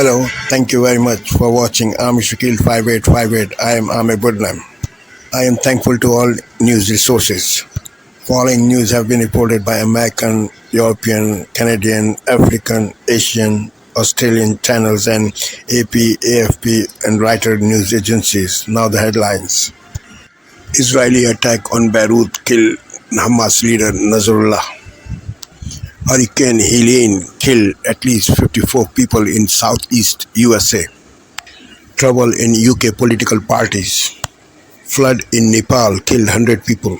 Hello, thank you very much for watching Army Shakil 5858. I am Ame Budnam. I am thankful to all news resources. Following news have been reported by American, European, Canadian, African, Asian, Australian channels and AP, AFP and Reuters news agencies. Now the headlines. Israeli attack on Beirut kill Hamas leader Nasrallah. Hurricane Helene killed at least 54 people in southeast USA. Trouble in UK political parties. Flood in Nepal killed 100 people.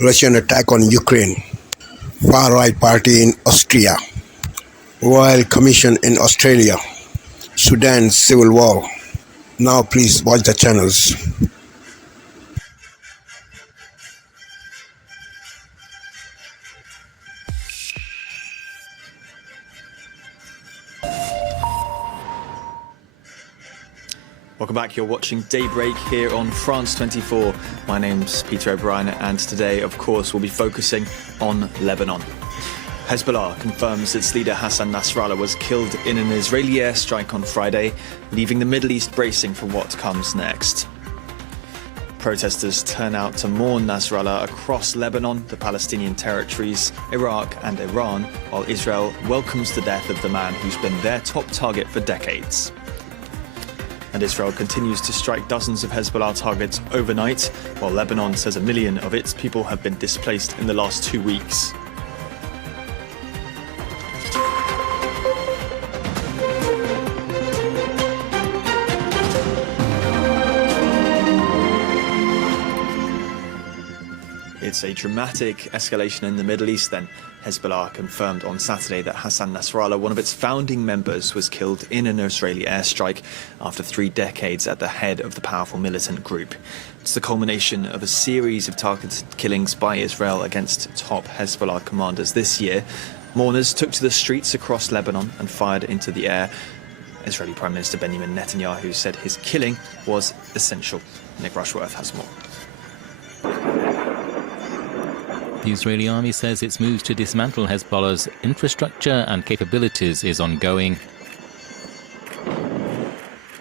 Russian attack on Ukraine. Far-right party in Austria. Royal Commission in Australia. Sudan civil war. Now please watch the channels. Welcome back, you're watching Daybreak here on France 24. My name's Peter O'Brien and today, of course, we'll be focusing on Lebanon. Hezbollah confirms its leader Hassan Nasrallah was killed in an Israeli airstrike on Friday, leaving the Middle East bracing for what comes next. Protesters turn out to mourn Nasrallah across Lebanon, the Palestinian territories, Iraq and Iran, while Israel welcomes the death of the man who's been their top target for decades. And Israel continues to strike dozens of Hezbollah targets overnight, while Lebanon says 1 million of its people have been displaced in the last 2 weeks. It's a dramatic escalation in the Middle East then. Hezbollah confirmed on Saturday that Hassan Nasrallah, one of its founding members, was killed in an Israeli airstrike after 3 decades at the head of the powerful militant group. It's the culmination of a series of targeted killings by Israel against top Hezbollah commanders this year. Mourners took to the streets across Lebanon and fired into the air. Israeli Prime Minister Benjamin Netanyahu said his killing was essential. Nick Rushworth has more. The Israeli army says its move to dismantle Hezbollah's infrastructure and capabilities is ongoing.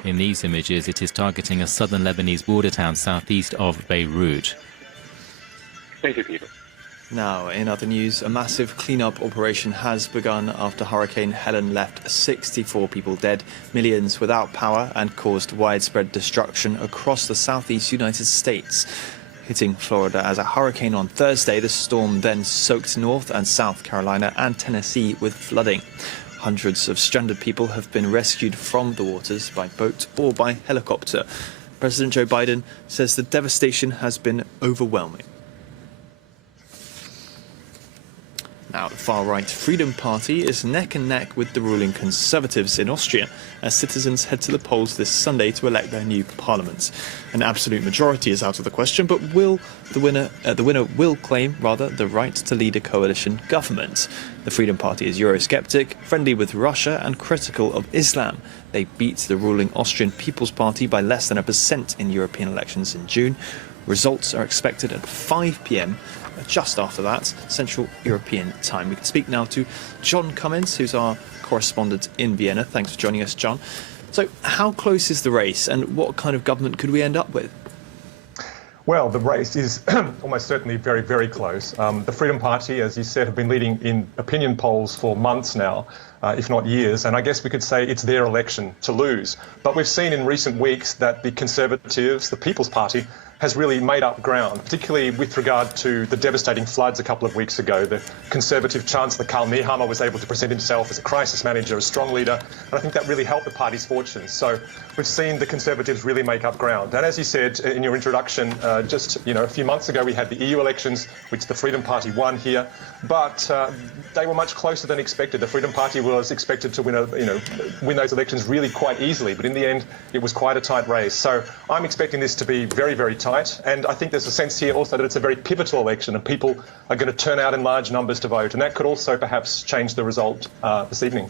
In these images, it is targeting a southern Lebanese border town southeast of Beirut. Thank you, Peter. Now, in other news, a massive cleanup operation has begun after Hurricane Helen left 64 people dead, millions without power, and caused widespread destruction across the southeast United States. Hitting Florida as a hurricane on Thursday, the storm then soaked North and South Carolina and Tennessee with flooding. Hundreds of stranded people have been rescued from the waters by boat or by helicopter. President Joe Biden says the devastation has been overwhelming. Now, the far-right Freedom Party is neck and neck with the ruling Conservatives in Austria as citizens head to the polls this Sunday to elect their new parliament. An absolute majority is out of the question, but the winner will claim the right to lead a coalition government. The Freedom Party is Eurosceptic, friendly with Russia and critical of Islam. They beat the ruling Austrian People's Party by less than 1% in European elections in June. Results are expected at 5 p.m. just after that, Central European time. We can speak now to John Cummins, who's our correspondent in Vienna. Thanks for joining us, John. So how close is the race and what kind of government could we end up with? Well, the race is almost certainly very, very close. The Freedom Party, as you said, have been leading in opinion polls for months now, if not years, and I guess we could say it's their election to lose. But we've seen in recent weeks that the Conservatives, the People's Party, has really made up ground, particularly with regard to the devastating floods a couple of weeks ago. The Conservative Chancellor Karl Nehammer was able to present himself as a crisis manager, a strong leader, and I think that really helped the party's fortunes. So we've seen the Conservatives really make up ground. And as you said in your introduction, just a few months ago we had the EU elections, which the Freedom Party won here, but they were much closer than expected. The Freedom Party was expected to win those elections really quite easily, but in the end it was quite a tight race. So I'm expecting this to be very, very tight. And I think there's a sense here also that it's a very pivotal election and people are going to turn out in large numbers to vote. And that could also perhaps change the result this evening.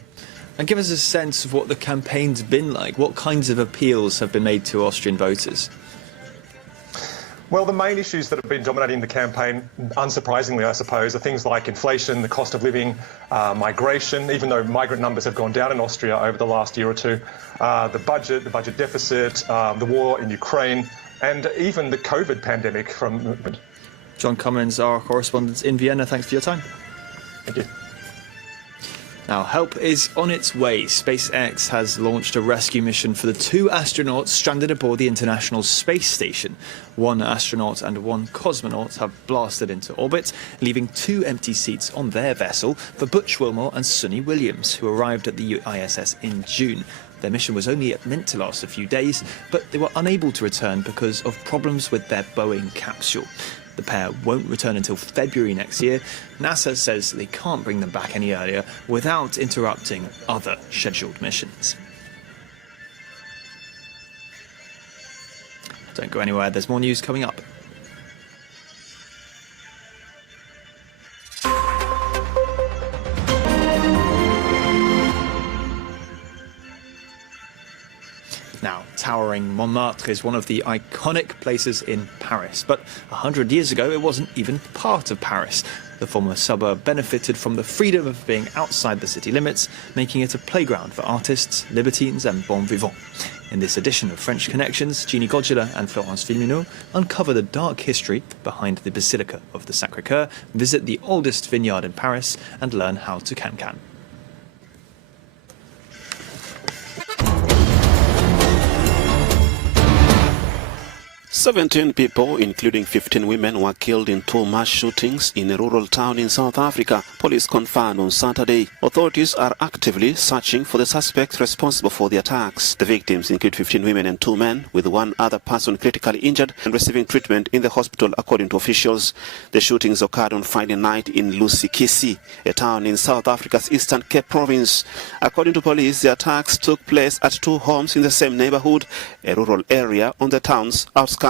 And give us a sense of what the campaign's been like. What kinds of appeals have been made to Austrian voters? Well, the main issues that have been dominating the campaign, unsurprisingly, I suppose, are things like inflation, the cost of living, migration, even though migrant numbers have gone down in Austria over the last year or two, the budget deficit, the war in Ukraine, and even the COVID pandemic from... John Cummins, our correspondent in Vienna, thanks for your time. Thank you. Now, help is on its way. SpaceX has launched a rescue mission for the 2 astronauts stranded aboard the International Space Station. 1 astronaut and 1 cosmonaut have blasted into orbit, leaving 2 empty seats on their vessel for Butch Wilmore and Sunny Williams, who arrived at the ISS in June. Their mission was only meant to last a few days, but they were unable to return because of problems with their Boeing capsule. The pair won't return until February next year. NASA says they can't bring them back any earlier without interrupting other scheduled missions. Don't go anywhere, there's more news coming up. Now, towering Montmartre is one of the iconic places in Paris, but 100 years ago it wasn't even part of Paris. The former suburb benefited from the freedom of being outside the city limits, making it a playground for artists, libertines and bon vivants. In this edition of French Connections, Jeannie Godula and Florence Villeneuve uncover the dark history behind the Basilica of the Sacré-Cœur, visit the oldest vineyard in Paris and learn how to can-can. 17 people, including 15 women, were killed in 2 mass shootings in a rural town in South Africa, police confirmed on Saturday. Authorities are actively searching for the suspects responsible for the attacks. The victims include 15 women and 2 men, with 1 other person critically injured and receiving treatment in the hospital, according to officials. The shootings occurred on Friday night in Lusikisi, a town in South Africa's Eastern Cape province. According to police, the attacks took place at 2 homes in the same neighborhood, a rural area on the town's outskirts.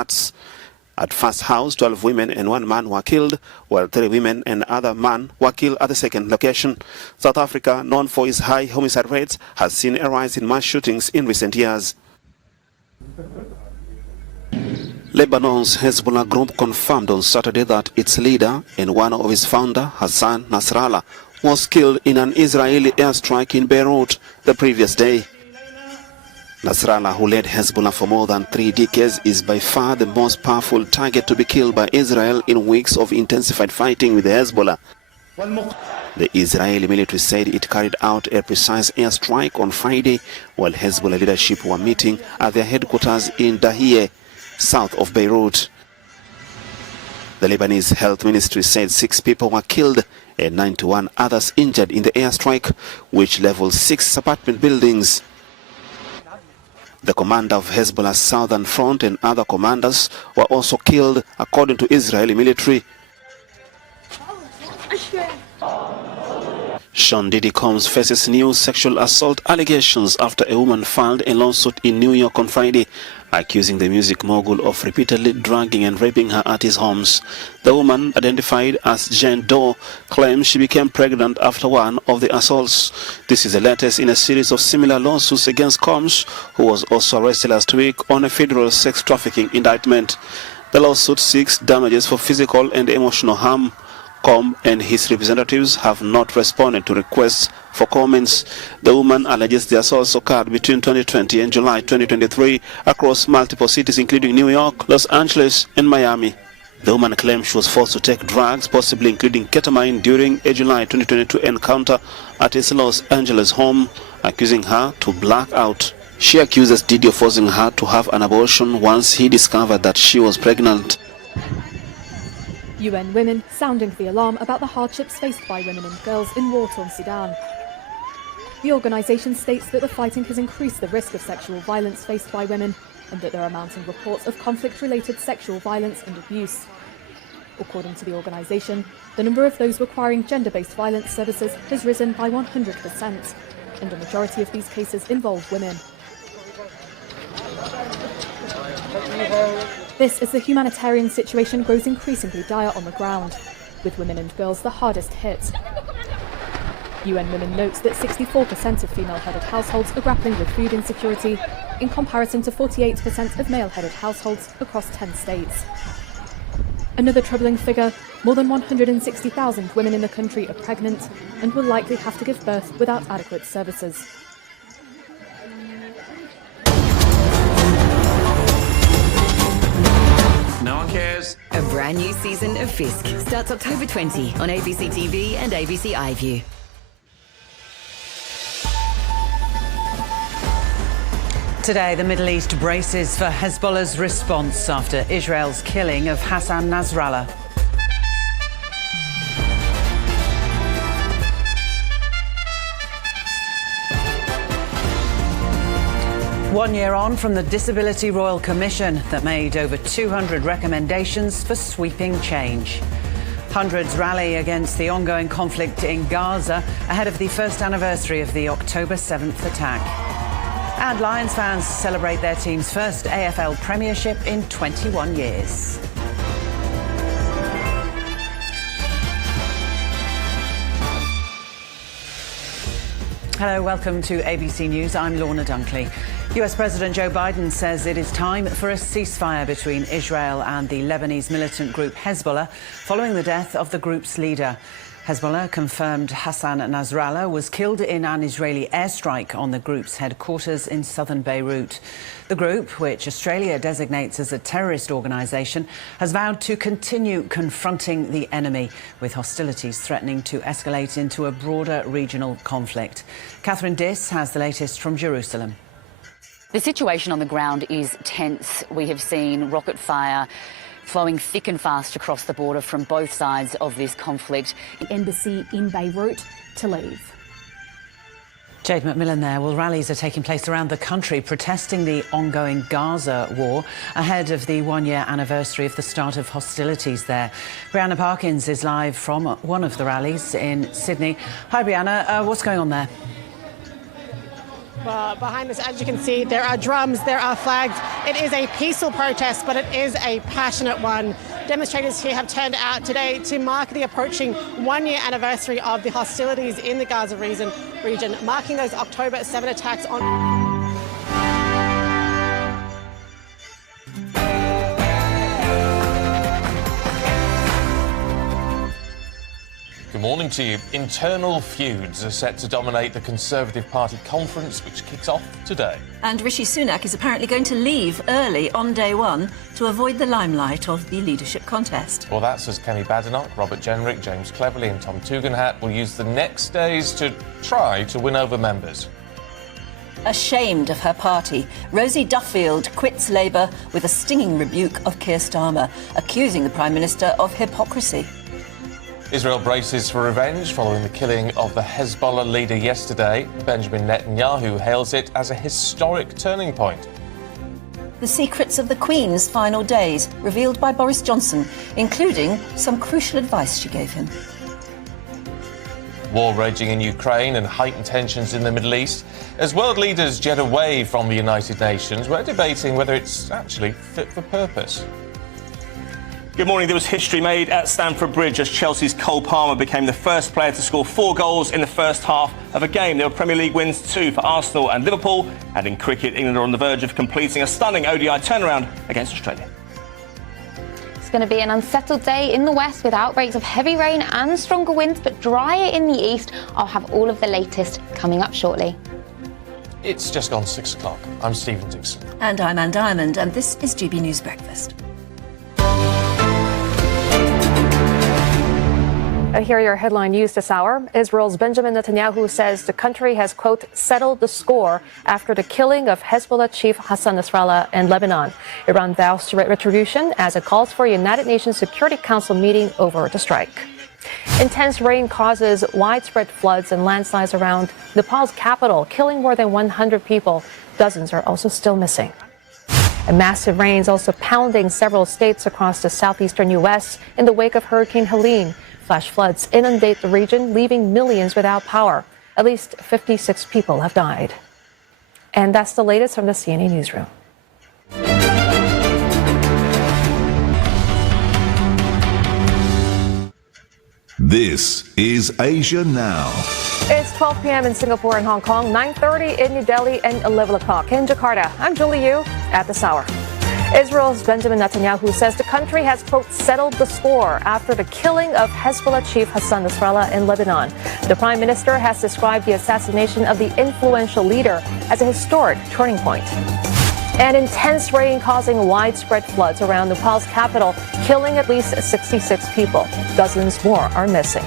At first house, 12 women and 1 man were killed, while 3 women and other man were killed at the second location. South Africa, known for its high homicide rates, has seen a rise in mass shootings in recent years. Lebanon's Hezbollah group confirmed on Saturday that its leader and one of its founder, Hassan Nasrallah, was killed in an Israeli airstrike in Beirut the previous day. Nasrallah, who led Hezbollah for more than 3 decades, is by far the most powerful target to be killed by Israel in weeks of intensified fighting with Hezbollah. The Israeli military said it carried out a precise airstrike on Friday while Hezbollah leadership were meeting at their headquarters in Dahiyeh, south of Beirut. The Lebanese health ministry said 6 people were killed and 91 others injured in the airstrike, which leveled 6 apartment buildings. The commander of Hezbollah's southern front and other commanders were also killed, according to Israeli military. Sean Diddy Combs faces new sexual assault allegations after a woman filed a lawsuit in New York on Friday, accusing the music mogul of repeatedly drugging and raping her at his homes. The woman, identified as Jane Doe, claims she became pregnant after one of the assaults. This is the latest in a series of similar lawsuits against Combs, who was also arrested last week on a federal sex trafficking indictment. The lawsuit seeks damages for physical and emotional harm. Combs and his representatives have not responded to requests for comments. The woman alleges the assaults occurred between 2020 and July 2023 across multiple cities, including New York, Los Angeles, and Miami. The woman claims she was forced to take drugs, possibly including ketamine, during a July 2022 encounter at his Los Angeles home, accusing her to black out. She accuses Diddy of forcing her to have an abortion once he discovered that she was pregnant. UN Women sounding the alarm about the hardships faced by women and girls in war-torn Sudan. The organisation states that the fighting has increased the risk of sexual violence faced by women and that there are mounting reports of conflict-related sexual violence and abuse. According to the organisation, the number of those requiring gender-based violence services has risen by 100%, and a majority of these cases involve women. This as the humanitarian situation grows increasingly dire on the ground, with women and girls the hardest hit. UN Women notes that 64% of female-headed households are grappling with food insecurity, in comparison to 48% of male-headed households across 10 states. Another troubling figure, more than 160,000 women in the country are pregnant and will likely have to give birth without adequate services. No one cares. A brand new season of Fisk starts October 20 on ABC TV and ABC iView. Today, the Middle East braces for Hezbollah's response after Israel's killing of Hassan Nasrallah. One year on from the Disability Royal Commission that made over 200 recommendations for sweeping change. Hundreds rally against the ongoing conflict in Gaza ahead of the first anniversary of the October 7th attack. And Lions fans celebrate their team's first AFL premiership in 21 years. Hello, welcome to ABC News. I'm Lorna Dunkley. US President Joe Biden says it is time for a ceasefire between Israel and the Lebanese militant group Hezbollah following the death of the group's leader. Hezbollah confirmed Hassan Nasrallah was killed in an Israeli airstrike on the group's headquarters in southern Beirut. The group, which Australia designates as a terrorist organisation, has vowed to continue confronting the enemy, with hostilities threatening to escalate into a broader regional conflict. Catherine Diss has the latest from Jerusalem. The situation on the ground is tense. We have seen rocket fire flowing thick and fast across the border from both sides of this conflict. The embassy in Beirut to leave. Jade McMillan there. Well, rallies are taking place around the country protesting the ongoing Gaza war ahead of the one-year anniversary of the start of hostilities there. Brianna Parkins is live from one of the rallies in Sydney. Hi, Brianna. What's going on there? Behind us, as you can see, there are drums, there are flags. It is a peaceful protest, but it is a passionate one. Demonstrators here have turned out today to mark the approaching one-year anniversary of the hostilities in the Gaza region, marking those October 7 attacks on... Good morning to you. Internal feuds are set to dominate the Conservative Party conference, which kicks off today. And Rishi Sunak is apparently going to leave early on day one to avoid the limelight of the leadership contest. Well, that's as Kenny Badenoch, Robert Jenrick, James Cleverly and Tom Tugendhat will use the next days to try to win over members. Ashamed of her party, Rosie Duffield quits Labour with a stinging rebuke of Keir Starmer, accusing the Prime Minister of hypocrisy. Israel braces for revenge following the killing of the Hezbollah leader yesterday. Benjamin Netanyahu hails it as a historic turning point. The secrets of the Queen's final days revealed by Boris Johnson, including some crucial advice she gave him. War raging in Ukraine and heightened tensions in the Middle East. As world leaders jet away from the United Nations, we're debating whether it's actually fit for purpose. Good morning. There was history made at Stamford Bridge as Chelsea's Cole Palmer became the first player to score 4 goals in the first half of a game. There were Premier League wins too for Arsenal and Liverpool. And in cricket, England are on the verge of completing a stunning ODI turnaround against Australia. It's going to be an unsettled day in the west with outbreaks of heavy rain and stronger winds, but drier in the east. I'll have all of the latest coming up shortly. It's just gone 6 o'clock. I'm Stephen Dixon. And I'm Anne Diamond, and this is GB News Breakfast. Here are your headline news this hour. Israel's Benjamin Netanyahu says the country has, quote, settled the score after the killing of Hezbollah chief Hassan Nasrallah in Lebanon. Iran vows to retribution as it calls for a United Nations Security Council meeting over the strike. Intense rain causes widespread floods and landslides around Nepal's capital, killing more than 100 people. Dozens are also still missing. And massive rains also pounding several states across the southeastern U.S. in the wake of Hurricane Helene. Flash floods inundate the region, leaving millions without power. At least 56 people have died. And that's the latest from the CNA newsroom. This is Asia Now. It's 12 p.m. in Singapore and Hong Kong, 9:30 in New Delhi, and 11 o'clock in Jakarta. I'm Julie Yu at this hour. Israel's Benjamin Netanyahu says the country has, quote, settled the score after the killing of Hezbollah chief Hassan Nasrallah in Lebanon. The prime minister has described the assassination of the influential leader as a historic turning point. And intense rain causing widespread floods around Nepal's capital, killing at least 66 people. Dozens more are missing.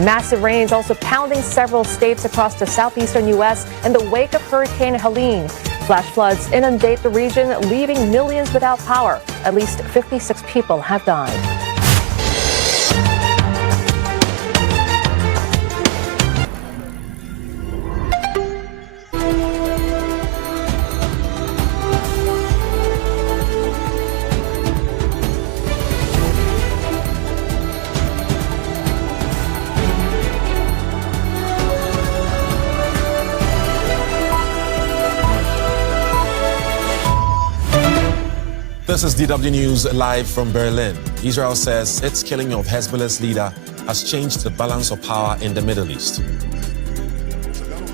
Massive rains also pounding several states across the southeastern U.S. in the wake of Hurricane Helene. Flash floods inundate the region, leaving millions without power. At least 56 people have died. This is DW News live from Berlin. Israel says its killing of Hezbollah's leader has changed the balance of power in the Middle East.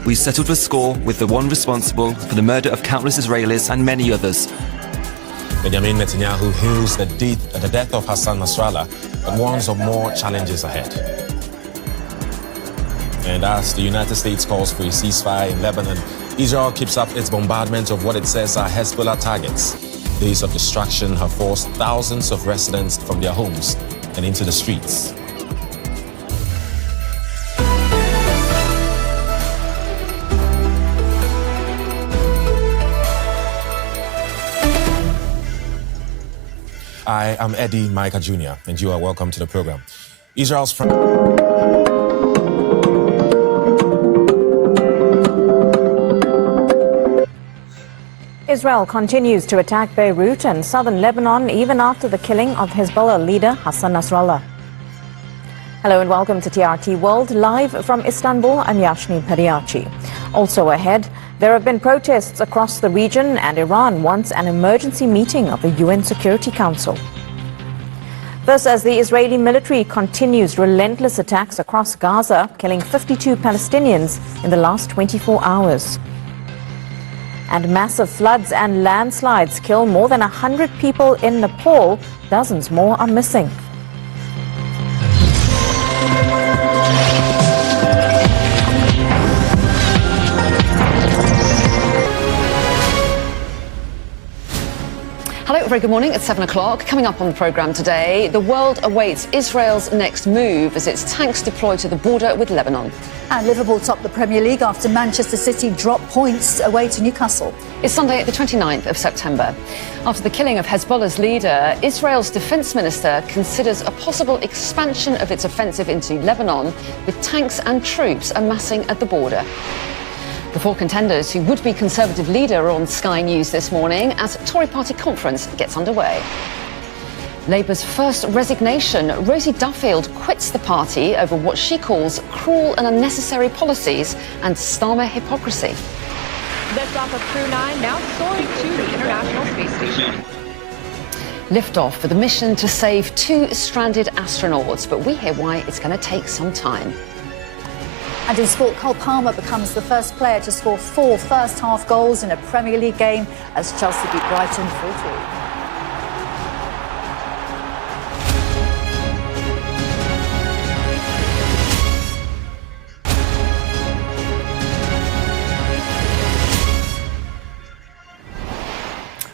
We settled the score with the one responsible for the murder of countless Israelis and many others. Benjamin Netanyahu hails the death of Hassan Nasrallah and warns of more challenges ahead. And as the United States calls for a ceasefire in Lebanon, Israel keeps up its bombardment of what it says are Hezbollah targets. Days of destruction have forced thousands of residents from their homes and into the streets. I am Eddie Micah Jr., and you are welcome to the program. Israel's Israel continues to attack Beirut and southern Lebanon even after the killing of Hezbollah leader Hassan Nasrallah. Hello and welcome to TRT World, live from Istanbul. I'm Yashni Periachi. Also ahead, there have been protests across the region and Iran wants an emergency meeting of the UN Security Council. This as the Israeli military continues relentless attacks across Gaza, killing 52 Palestinians in the last 24 hours. And massive floods and landslides kill more than 100 people in Nepal. Dozens more are missing. Hello, very good morning. It's 7 o'clock. Coming up on the programme today, the world awaits Israel's next move as its tanks deploy to the border with Lebanon. And Liverpool top the Premier League after Manchester City drop points away to Newcastle. It's Sunday, the 29th of September. After the killing of Hezbollah's leader, Israel's defence minister considers a possible expansion of its offensive into Lebanon, with tanks and troops amassing at the border. The four contenders who would be Conservative leader are on Sky News this morning as Tory party conference gets underway. Labour's first resignation, Rosie Duffield quits the party over what she calls cruel and unnecessary policies and Starmer hypocrisy. Liftoff of Crew 9 now soaring to the International Space Station. Liftoff for the mission to save 2 stranded astronauts, but we hear why it's going to take some time. And in sport, Cole Palmer becomes the first player to score 4 first-half goals in a Premier League game as Chelsea beat Brighton 4-2.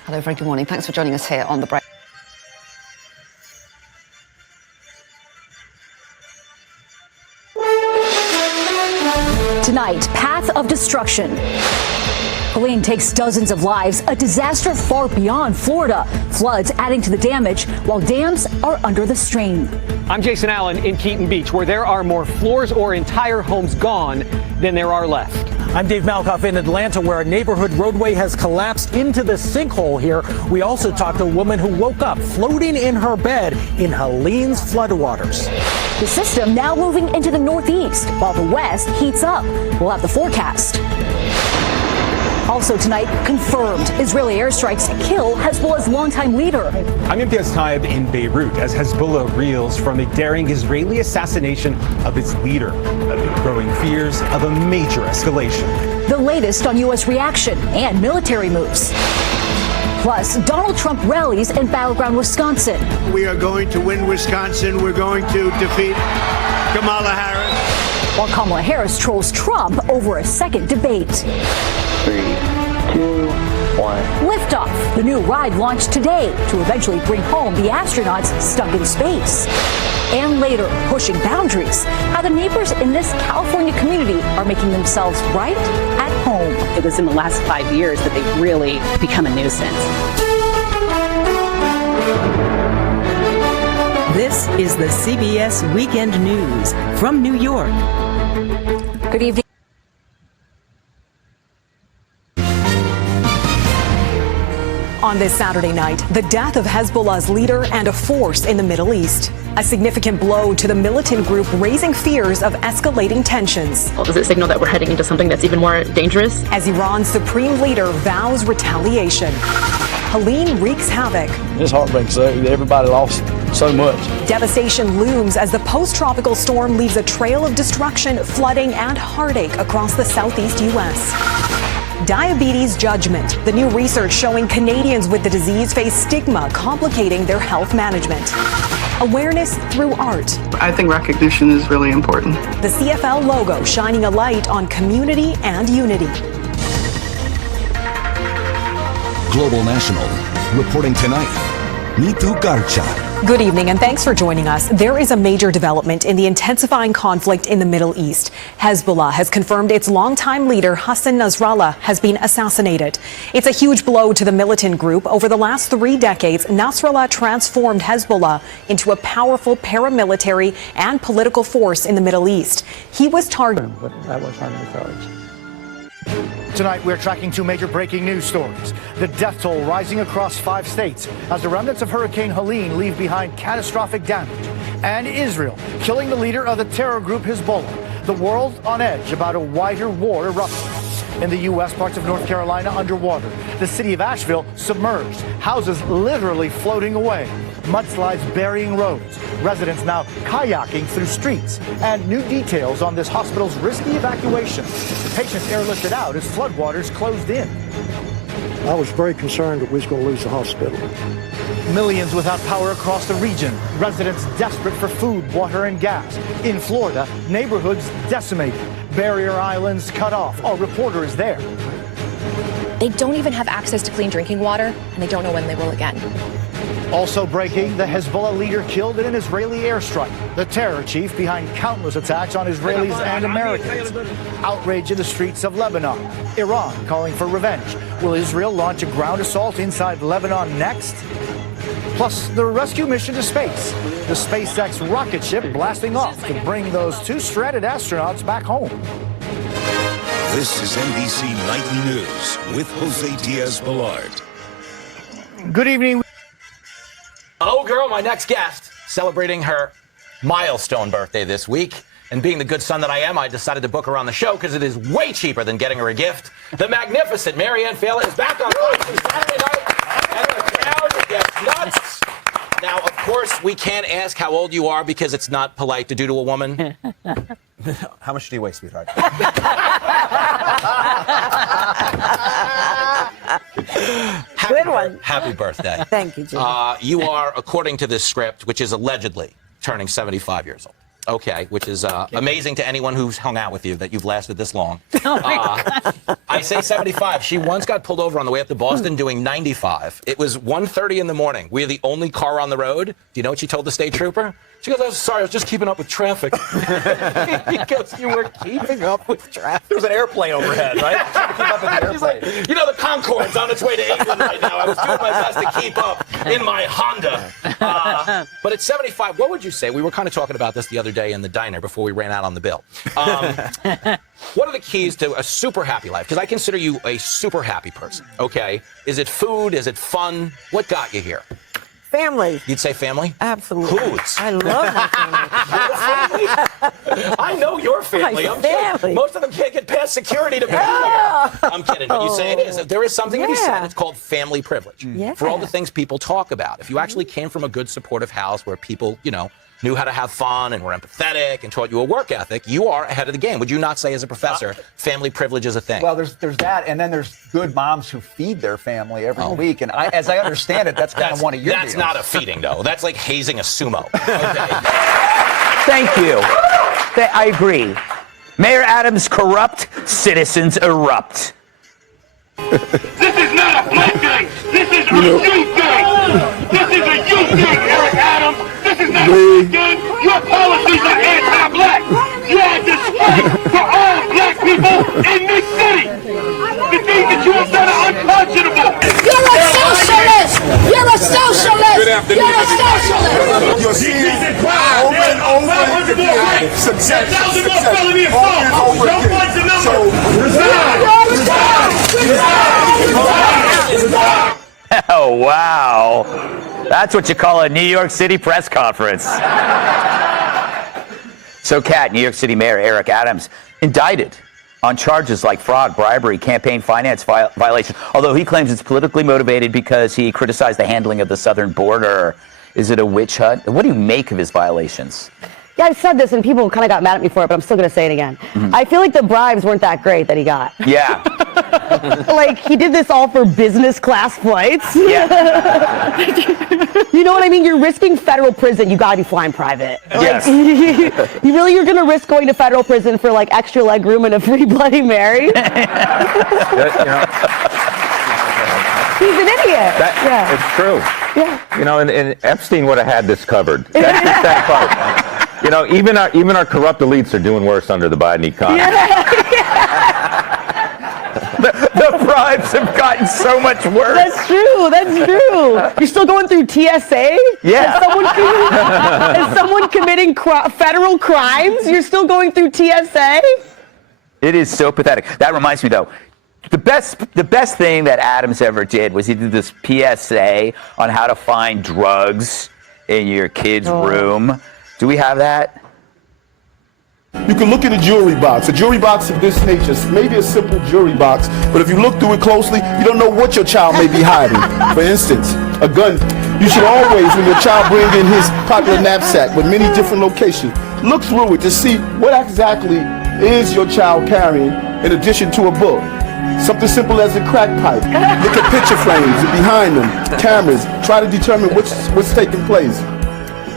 Hello, very good morning. Thanks for joining us here on The Break. Tonight, path of destruction. Helene takes dozens of lives, a disaster far beyond Florida. Floods adding to the damage while dams are under the strain. I'm Jason Allen in Keaton Beach, where there are more floors or entire homes gone than there are left. I'm Dave Malkoff in Atlanta, where a neighborhood roadway has collapsed into the sinkhole here. We also talked to a woman who woke up floating in her bed in Helene's floodwaters. The system now moving into the northeast while the west heats up. We'll have the forecast. Also tonight, confirmed Israeli airstrikes kill Hezbollah's longtime leader. I'm Imtiaz Taib in Beirut as Hezbollah reels from a daring Israeli assassination of its leader, amid growing fears of a major escalation. The latest on U.S. reaction and military moves. Plus, Donald Trump rallies in battleground Wisconsin. We are going to win Wisconsin. We're going to defeat Kamala Harris. While Kamala Harris trolls Trump over a second debate. 3, 2, 1. Liftoff. The new ride launched today to eventually bring home the astronauts stuck in space. And later, pushing boundaries. How the neighbors in this California community are making themselves right at home. It was in the last 5 years that they've really become a nuisance. This is the CBS Weekend News from New York. Good evening. On this Saturday night, the death of Hezbollah's leader and a force in the Middle East. A significant blow to the militant group, raising fears of escalating tensions. Well, does it signal that we're heading into something that's even more dangerous? As Iran's supreme leader vows retaliation. Helene wreaks havoc. It's heartbreaking. Everybody lost so much. Devastation looms as the post-tropical storm leaves a trail of destruction, flooding, and heartache across the southeast U.S. Diabetes judgment. The new research showing Canadians with the disease face stigma, complicating their health management. Awareness through art. I think recognition is really important. The CFL logo shining a light on community and unity. Global National, reporting tonight, Nitu Garcha. Good evening and thanks for joining us. There is a major development in the intensifying conflict in the Middle East. Hezbollah has confirmed its longtime leader Hassan Nasrallah has been assassinated. It's a huge blow to the militant group. Over the last 3 decades, Nasrallah transformed Hezbollah into a powerful paramilitary and political force in the Middle East. He was targeted. Tonight, we're tracking 2 major breaking news stories. The death toll rising across 5 states as the remnants of Hurricane Helene leave behind catastrophic damage. And Israel killing the leader of the terror group Hezbollah. The world on edge about a wider war erupting. In the U.S., parts of North Carolina underwater. The city of Asheville submerged. Houses literally floating away. Mudslides burying roads. Residents now kayaking through streets. And new details on this hospital's risky evacuation. The patients airlifted out as floodwaters closed in. I was very concerned that we was going to lose the hospital. Millions without power across the region. Residents desperate for food, water, and gas. In Florida, neighborhoods decimated. Barrier islands cut off. Our reporter is there. They don't even have access to clean drinking water, and they don't know when they will again. Also breaking, the Hezbollah leader killed in an Israeli airstrike. The terror chief behind countless attacks on Israelis and Americans. Outrage in the streets of Lebanon. Iran calling for revenge. Will Israel launch a ground assault inside Lebanon next? Plus, the rescue mission to space. The SpaceX rocket ship blasting off to bring those 2 stranded astronauts back home. This is NBC Nightly News with Jose Diaz-Balart. Good evening. Oh, girl, my next guest, celebrating her milestone birthday this week. And being the good son that I am, I decided to book her on the show because it is way cheaper than getting her a gift. The magnificent Marianne Faila is back on Saturday night, and the crowd gets nuts. Now, of course, we can't ask how old you are because it's not polite to do to a woman. How much do you weigh, sweetheart? Good one. Happy birthday. Thank you, Jim. You are, according to this script, which is allegedly turning 75 years old. Okay, which is amazing to anyone who's hung out with you that you've lasted this long. I say 75. She once got pulled over on the way up to Boston doing 95. It was 1:30 in the morning. We were the only car on the road. Do you know what she told the state trooper? She goes, "Oh, sorry, I was just keeping up with traffic." He goes, "You were keeping up with traffic?" There was an airplane overhead, right? Trying to keep up with the airplane. Like, you know, the Concorde's on its way to England right now. I was doing my best to keep up in my Honda. But at 75, what would you say? We were kind of talking about this the other day in the diner before we ran out on the bill. What are the keys to a super happy life? Because I consider you a super happy person, okay? Is it food? Is it fun? What got you here? Family. You'd say family? Absolutely. Whose? I love my family. Your family? I know your family. My family. Most of them can't get past security to be here. I'm kidding, but you say it is. There is something to be said. It's called family privilege. Yeah. For all the things people talk about. If you actually came from a good, supportive house where people, you know, knew how to have fun and were empathetic and taught you a work ethic, you are ahead of the game. Would you not say, as a professor, family privilege is a thing? Well, there's that, and then there's good moms who feed their family every week. And as I understand it, that's kind of one of your That's deals. not a feeding, though. That's like hazing a sumo. Okay. Thank you. I agree. Mayor Adams corrupt, citizens erupt. This is not a black thing. This is a youth thing. This is a youth thing, Eric Adams. This is not a black thing. Your policies are anti-black. You are a disgrace for all black people in this city. The things that you have done are unconscionable. You're a socialist. You're a socialist. You're a socialist. You're seeing over and over again success over and over again. So resign. Oh, wow. That's what you call a New York City press conference. So, Kat, New York City Mayor Eric Adams indicted on charges like fraud, bribery, campaign finance violation, although he claims it's politically motivated because he criticized the handling of the southern border. Is it a witch hunt? What do you make of his violations? Yeah, I said this and people kind of got mad at me for it, but I'm still going to say it again. Mm-hmm. I feel like the bribes weren't that great that he got. Yeah. Like, he did this all for business class flights. Yeah. You know what I mean? You're risking federal prison. You got to be flying private. Yes. Like, you're going to risk going to federal prison for, like, extra leg room and a free Bloody Mary? He's an idiot. It's true. Yeah. You know, and Epstein would have had this covered. That's the sad part. You know, even our corrupt elites are doing worse under the Biden economy. The bribes have gotten so much worse. That's true. That's true. You're still going through TSA? Yeah. As someone committing federal crimes, you're still going through TSA? It is so pathetic. That reminds me, though, the best thing that Adams ever did was he did this PSA on how to find drugs in your kid's room. Do we have that? You can look at a jewelry box of this nature, maybe a simple jewelry box, but if you look through it closely, you don't know what your child may be hiding. For instance, a gun. You should always, when your child brings in his popular knapsack with many different locations, look through it to see what exactly is your child carrying in addition to a book. Something simple as a crack pipe. Look at picture frames and behind them, cameras. Try to determine what's taking place.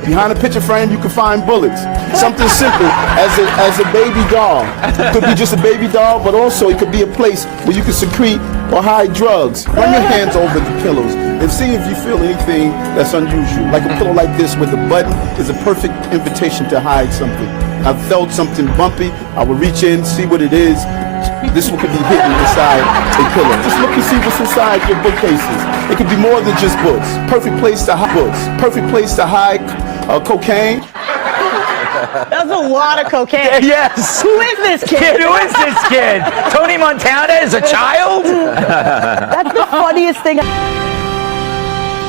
Behind a picture frame, you can find bullets. Something simple as a baby doll. It could be just a baby doll, but also it could be a place where you can secrete or hide drugs. Run your hands over the pillows and see if you feel anything that's unusual. Like a pillow like this with a button is a perfect invitation to hide something. I've felt something bumpy. I will reach in, see what it is. This one could be hidden inside a pillow. Just look and see what's inside your bookcases. It could be more than just books. Perfect place to hide books. Perfect place to hide cocaine. That's a lot of cocaine. Yes. Who is this kid? Who is this kid? Tony Montana is a child? That's the funniest thing.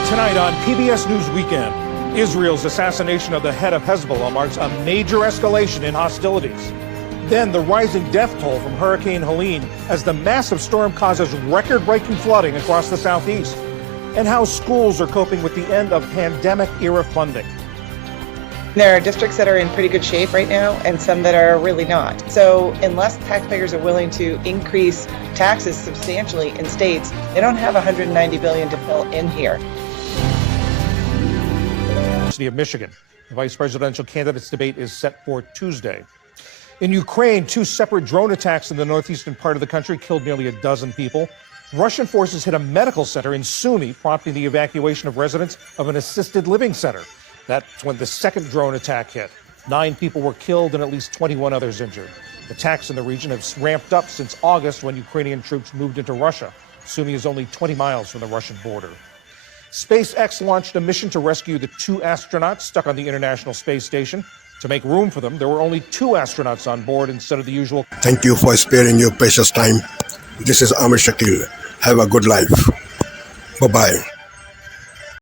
Tonight on PBS News Weekend, Israel's assassination of the head of Hezbollah marks a major escalation in hostilities. Then the rising death toll from Hurricane Helene as the massive storm causes record-breaking flooding across the southeast, and how schools are coping with the end of pandemic-era funding. There are districts that are in pretty good shape right now and some that are really not. So unless taxpayers are willing to increase taxes substantially in states, they don't have $190 billion to fill in here. University of Michigan. The vice presidential candidates debate is set for Tuesday. In Ukraine, 2 separate drone attacks in the northeastern part of the country killed nearly a dozen people. Russian forces hit a medical center in Sumy, prompting the evacuation of residents of an assisted living center. That's when the second drone attack hit. 9 people were killed and at least 21 others injured. Attacks in the region have ramped up since August when Ukrainian troops moved into Russia. Sumy is only 20 miles from the Russian border. SpaceX launched a mission to rescue the 2 astronauts stuck on the International Space Station. To make room for them, there were only 2 astronauts on board instead of the usual. Thank you for sparing your precious time. This is Amir Shakil. Have a good life. Bye-bye.